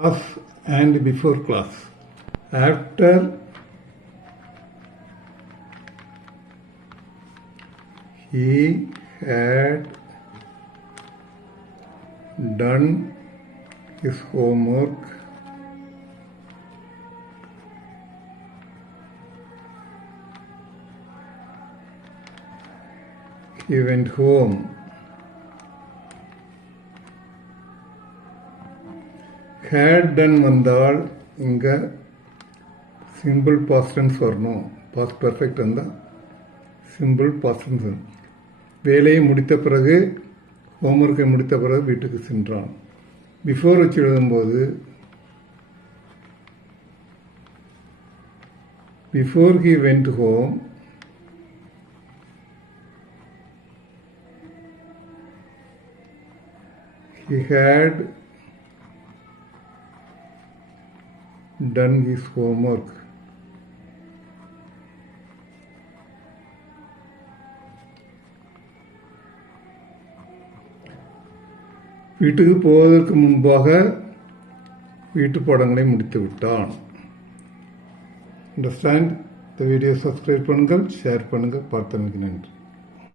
class and before class. After he had done his homework, he went home. Had done வந்தால் இங்கே simple past tense வரணும். Past perfect வந்தால் simple past tense வரும். வேலையை முடித்த பிறகு, ஹோம்ஒர்க்கை முடித்த பிறகு வீட்டுக்கு சென்றான். பிஃபோர் வச்சு எழுதும்போது before he went home, he had done his homework. வீட்டுக்கு போவதற்கு முன்பாக வீட்டு பாடங்களை முடித்து விட்டான். Understand the video. சப்ஸ்கிரைப் பண்ணுங்கள், ஷேர் பண்ணுங்கள். பார்த்தமைக்கு நன்றி.